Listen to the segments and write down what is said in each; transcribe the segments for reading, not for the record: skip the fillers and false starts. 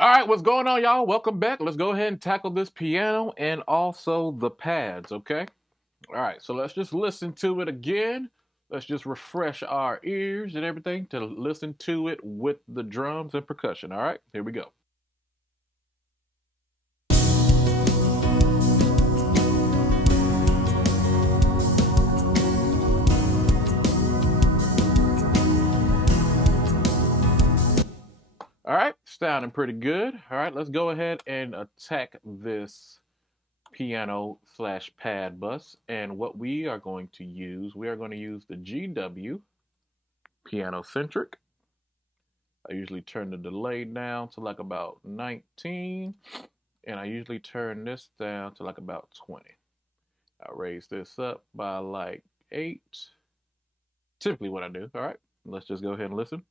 All right, what's going on, y'all? Welcome back. Let's go ahead and tackle this piano and also the pads, okay? All right, so let's just listen to it again. Let's just refresh our ears and everything to listen to it with the drums and percussion. All right, here we go. All right, sounding pretty good. All right, let's go ahead and attack this piano slash pad bus. And what we are going to use, we are going to use the GW piano centric. I usually turn the delay down to like about 19, and I usually turn this down to like about 20. I raise this up by like 8. Typically what I do. All right, let's just go ahead and listen.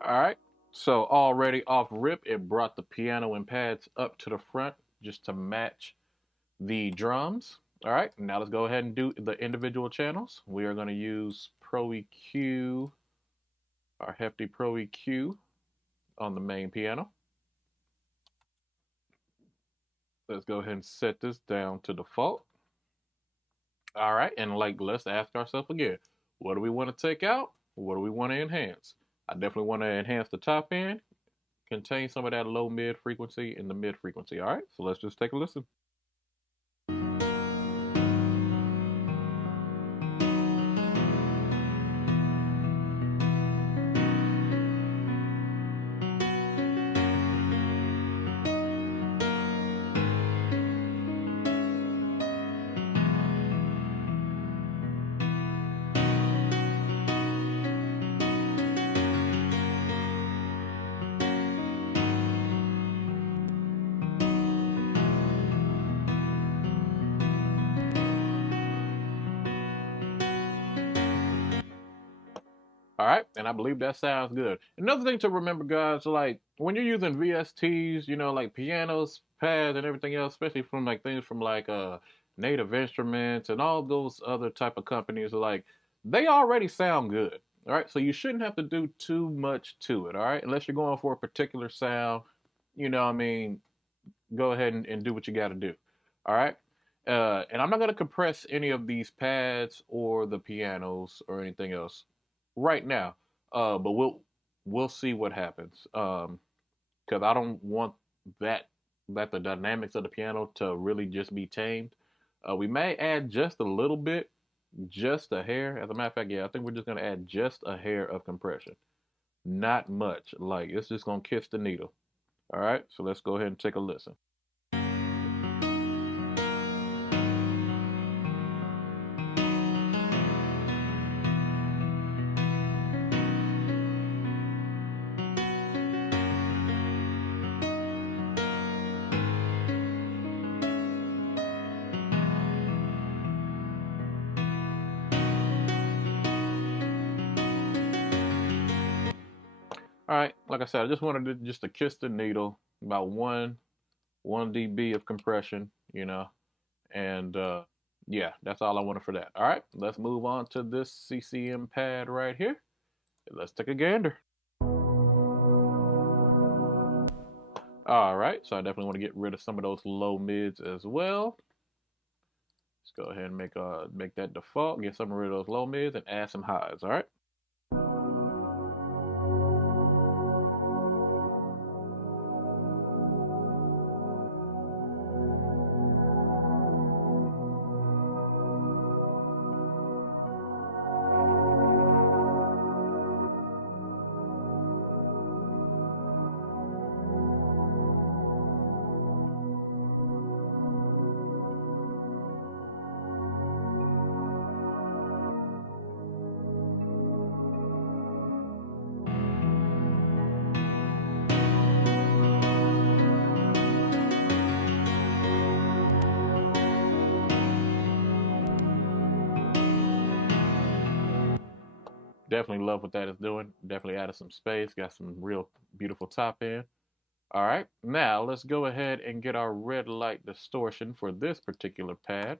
All right, so already off rip, it brought the piano and pads up to the front just to match the drums. All right, now let's go ahead and do the individual channels. We are going to use Pro EQ, our hefty Pro EQ on the main piano. Let's go ahead and set this down to default. All right, and like let's ask ourselves again, what do we want to take out? What do we want to enhance? I definitely want to enhance the top end, contain some of that low mid frequency in the mid frequency. All right, so let's just take a listen. All right, and I believe that sounds good. Another thing to remember, guys, like when you're using VSTs, like pianos, pads, and everything else, especially from like things from like Native Instruments and all those other type of companies, like they already sound good. All right, so you shouldn't have to do too much to it. All right, unless you're going for a particular sound, what I mean, go ahead and do what you got to do. All right. And I'm not going to compress any of these pads or the pianos or anything else right now. But we'll see what happens. Because I don't want that the dynamics of the piano to really just be tamed. We may add just a little bit, just a hair. As a matter of fact, yeah, I think we're just going to add just a hair of compression. Not much. Like it's just going to kiss the needle. All right. So let's go ahead and take a listen. All right, like I said, I just wanted to just to kiss the needle about one dB of compression, and yeah, that's all I wanted for that. All right, let's move on to this CCM pad right here. Let's take a gander. All right, so I definitely want to get rid of some of those low mids as well. Let's go ahead and make that default. Get some rid of those low mids and add some highs. All right. definitely love what that is doing. Definitely added some space, got some real beautiful top end. All right, now let's go ahead and get our red light distortion for this particular pad.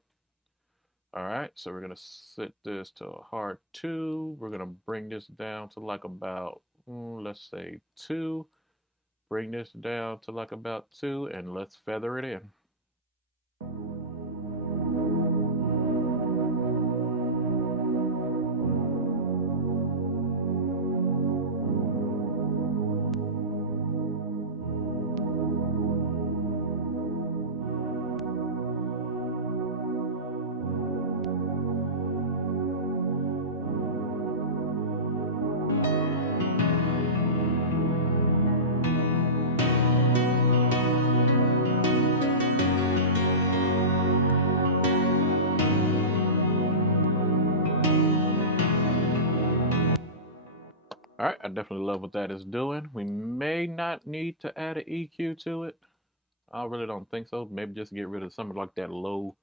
All right, so we're gonna set this to a hard 2. We're gonna bring this down to like about, let's say 2. Bring this down to like about 2, and let's feather it in. All right, I definitely love what that is doing. We may not need to add an EQ to it. I really don't think so. Maybe just get rid of some of like that low,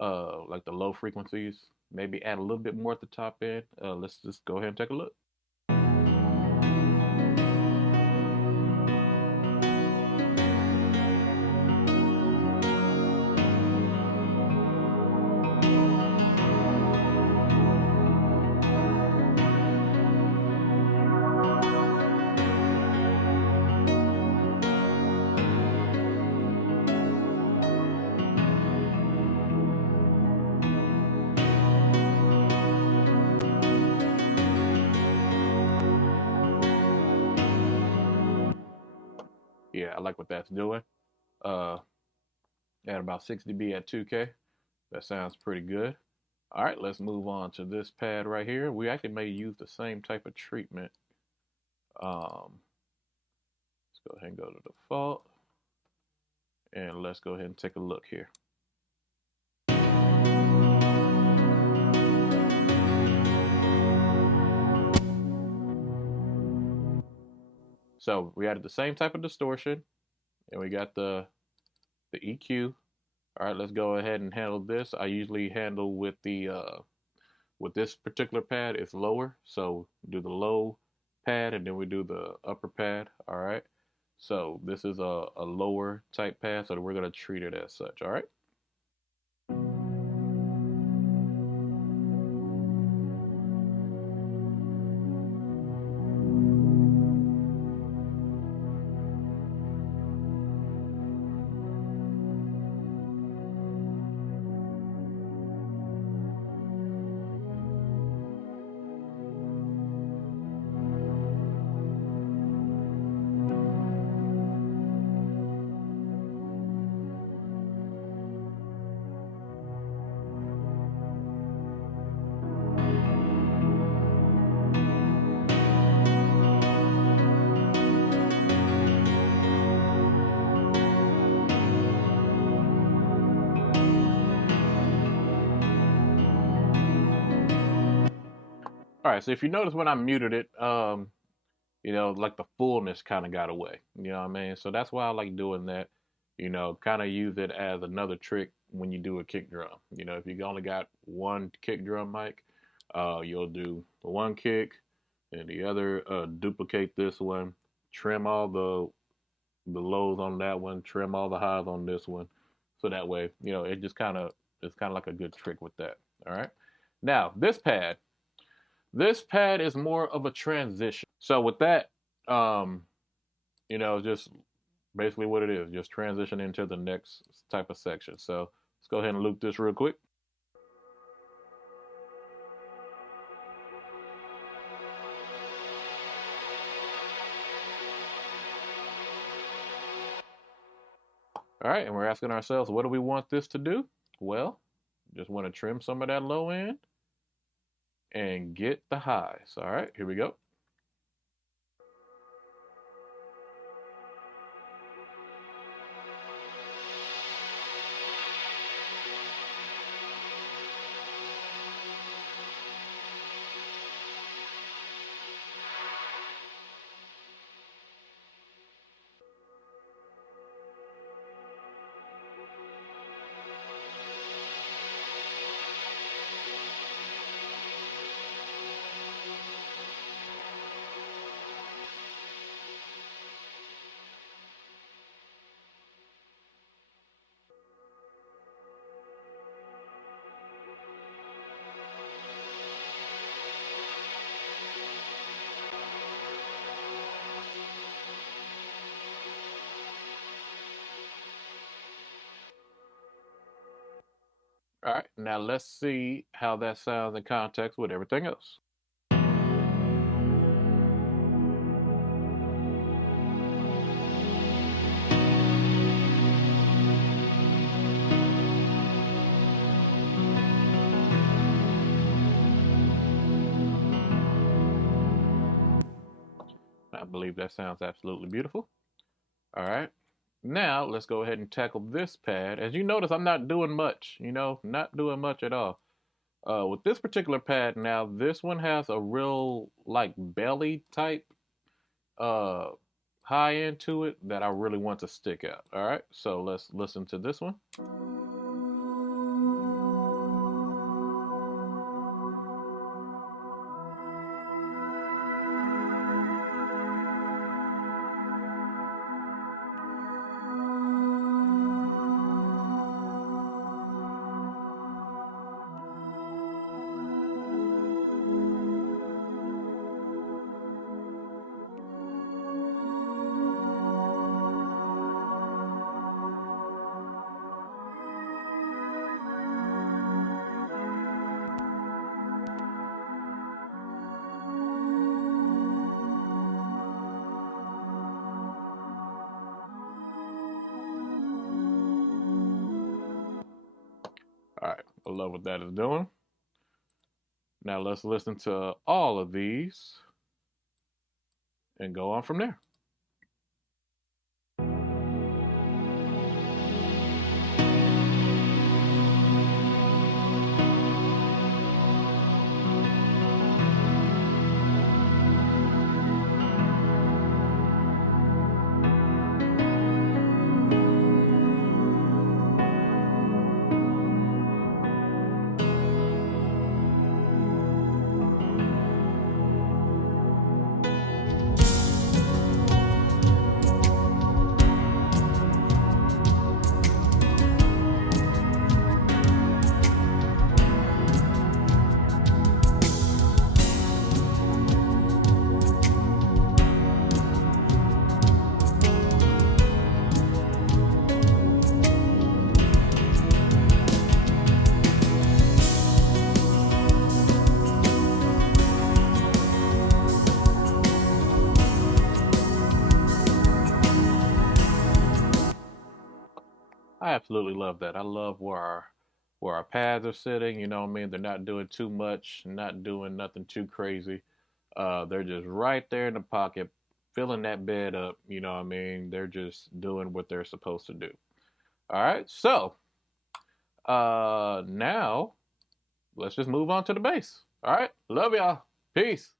like the low frequencies. Maybe add a little bit more at the top end. Let's just go ahead and take a look. Yeah, I like what that's doing. Uh, at about 6 dB at 2K. That sounds pretty good. All right, let's move on to this pad right here. We actually may use the same type of treatment. Let's go ahead and go to default. And let's go ahead and take a look here. So we added the same type of distortion, and we got the EQ. All right, let's go ahead and handle this. I usually handle with this particular pad, it's lower. So do the low pad, and then we do the upper pad. All right. So this is a lower type pad, so we're gonna treat it as such. All right. All right. So if you notice when I muted it, like the fullness kind of got away. You know what I mean? So that's why I like doing that. Kind of use it as another trick when you do a kick drum. If you only got one kick drum mic, you'll do the one kick and the other, duplicate this one, trim all the lows on that one, trim all the highs on this one. So that way, it just it's kind of like a good trick with that. All right. Now, this pad is more of a transition. So with that, just basically what it is, just transition into the next type of section. So let's go ahead and loop this real quick. All right, and we're asking ourselves, what do we want this to do? Well, just want to trim some of that low end and get the highs. All right, here we go. All right, now let's see how that sounds in context with everything else. I believe that sounds absolutely beautiful. All right. Now let's go ahead and tackle this pad. As you notice, I'm not doing much, not doing much at all. With this particular pad now, this one has a real like belly type uh high end to it that I really want to stick out. All right. So let's listen to this one. All right. I love what that is doing. Now let's listen to all of these and go on from there. I absolutely love that. I love where our pads are sitting. You know what I mean? They're not doing too much, not doing nothing too crazy. They're just right there in the pocket, filling that bed up. You know what I mean? They're just doing what they're supposed to do. All right. So now let's just move on to the bass. All right. Love y'all. Peace.